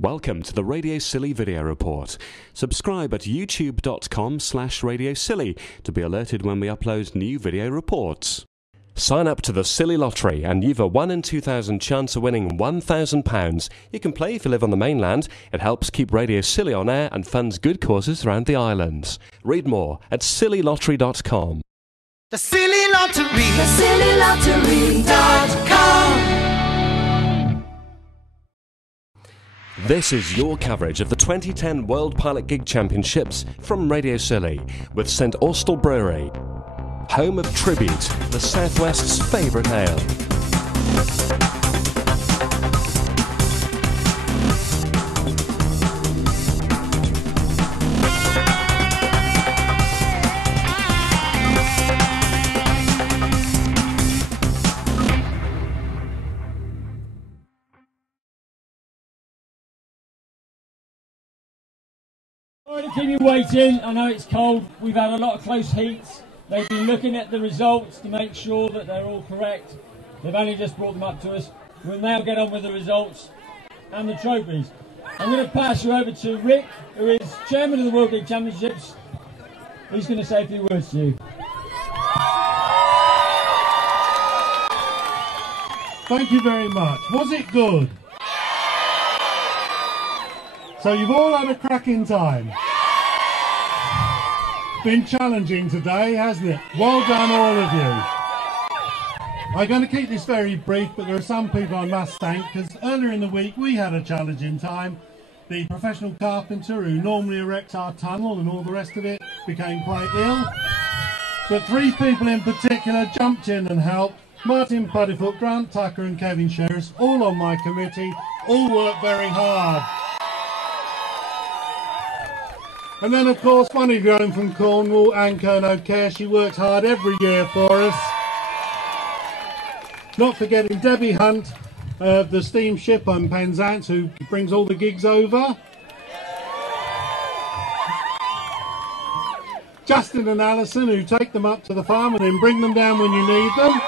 Welcome to the Radio Scilly Video Report. Subscribe at youtube.com/Radio Scilly to be alerted when we upload new video reports. Sign up to the Scilly Lottery and you've a 1 in 2,000 chance of winning £1,000. You can play if you live on the mainland. It helps keep Radio Scilly on air and funds good causes around the islands. Read more at scillylottery.com. The Scilly Lottery, thecillylottery.com. This is your coverage of the 2010 World Pilot Gig Championships from Radio Scilly with St Austell Brewery, home of Tribute, the Southwest's favourite ale. Sorry to keep you waiting. I know it's cold. We've had a lot of close heats. They've been looking at the results to make sure that they're all correct. They've only just brought them up to us. We'll now get on with the results and the trophies. I'm going to pass you over to Rick, who is chairman of the World Gig Championships. He's going to say a few words to you. Thank you very much. Was it good? So you've all had a cracking time. Been challenging today, hasn't it? Well done, all of you. I'm going to keep this very brief, but there are some people I must thank, because earlier in the week we had a challenging time. The professional carpenter who normally erects our tunnel and all the rest of it became quite ill. But 3 people in particular jumped in and helped. Martin Puddifoot, Grant Tucker and Kev Sherris, all on my committee, all worked very hard. And then, of course, one of your own from Cornwall, Anne O'Care. She works hard every year for us. Not forgetting Debbie Hunt of the steamship on Penzance, who brings all the gigs over. Justin and Alison, who take them up to the farm and then bring them down when you need them.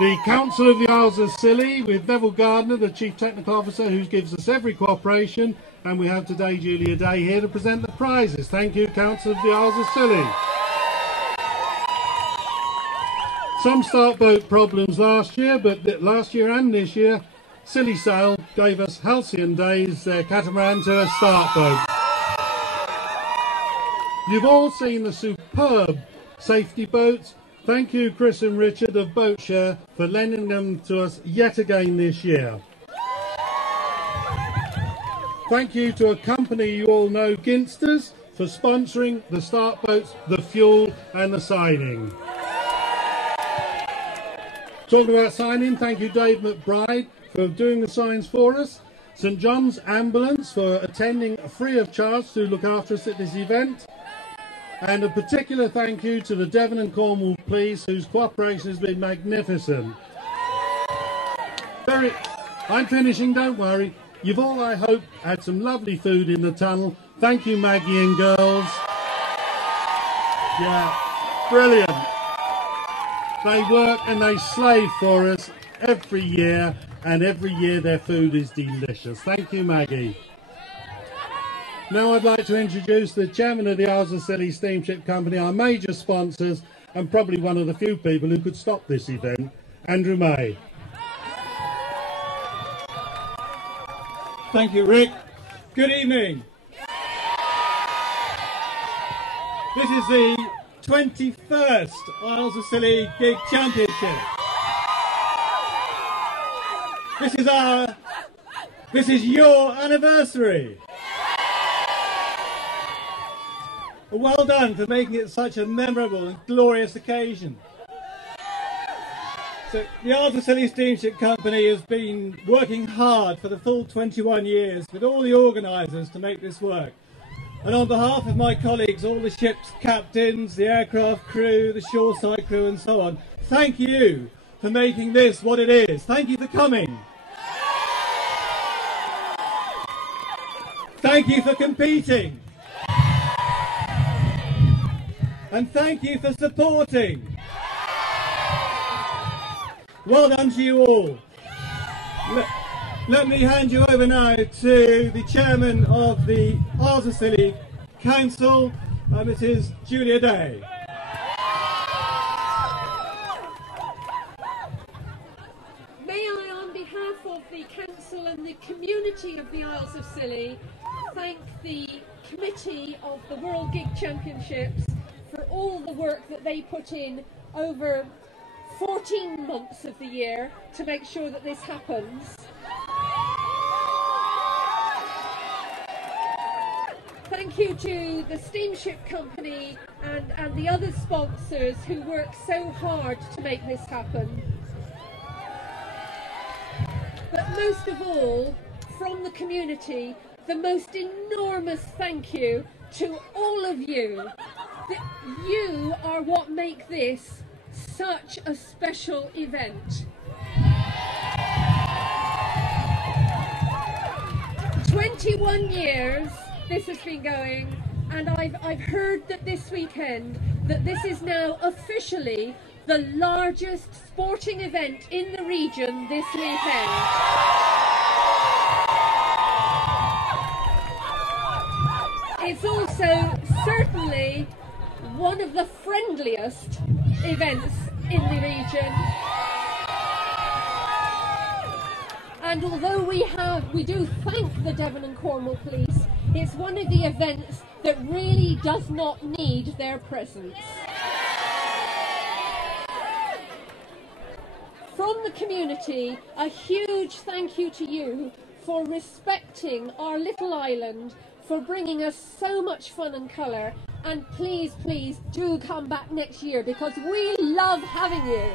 The Council of the Isles of Scilly with Neville Gardner, the Chief Technical Officer, who gives us every cooperation, and we have today Julia Day here to present the prizes. Thank you, Council of the Isles of Scilly. Some start boat problems last year, but last year and this year, Scilly Sail gave us halcyon days, their catamaran to a start boat. You've all seen the superb safety boats. Thank you, Chris and Richard of Boatshare, for lending them to us yet again this year. Thank you to a company you all know, Ginsters, for sponsoring the start boats, the fuel and the signing. Talking about signing, thank you, Dave McBride, for doing the signs for us. St John's Ambulance for attending free of charge to look after us at this event. And a particular thank you to the Devon and Cornwall Police, whose cooperation has been magnificent. I'm finishing, don't worry. You've all, I hope, had some lovely food in the tunnel. Thank you, Maggie and girls. Yeah, brilliant. They work and they slave for us every year, and every year their food is delicious. Thank you, Maggie. Now I'd like to introduce the chairman of the Isles of Scilly Steamship Company, our major sponsors, and probably one of the few people who could stop this event, Andrew May. Thank you, Rick. Good evening. This is the 21st Isles of Scilly Gig Championship. This is your anniversary. Well done for making it such a memorable and glorious occasion. So the Isles of Scilly Steamship Company has been working hard for the full 21 years with all the organisers to make this work. And on behalf of my colleagues, all the ship's captains, the aircraft crew, the shoreside crew and so on, thank you for making this what it is. Thank you for coming. Thank you for competing. And thank you for supporting. Well done to you all. Let me hand you over now to the chairman of the Isles of Scilly Council, Mrs. Julia Day. May I, on behalf of the Council and the community of the Isles of Scilly, thank the committee of the World Gig Championships for all the work that they put in over 14 months of the year to make sure that this happens. Thank you to the steamship company and the other sponsors who work so hard to make this happen. But most of all, from the community, the most enormous thank you to all of you. You are what make this such a special event. 21 years this has been going, and I've heard that this weekend that this is now officially the largest sporting event in the region this weekend. It's also certainly one of the friendliest events in the region. And although we do thank the Devon and Cornwall Police, it's one of the events that really does not need their presence. From the community, a huge thank you to you for respecting our little island, for bringing us so much fun and colour, and please, please do come back next year because we love having you.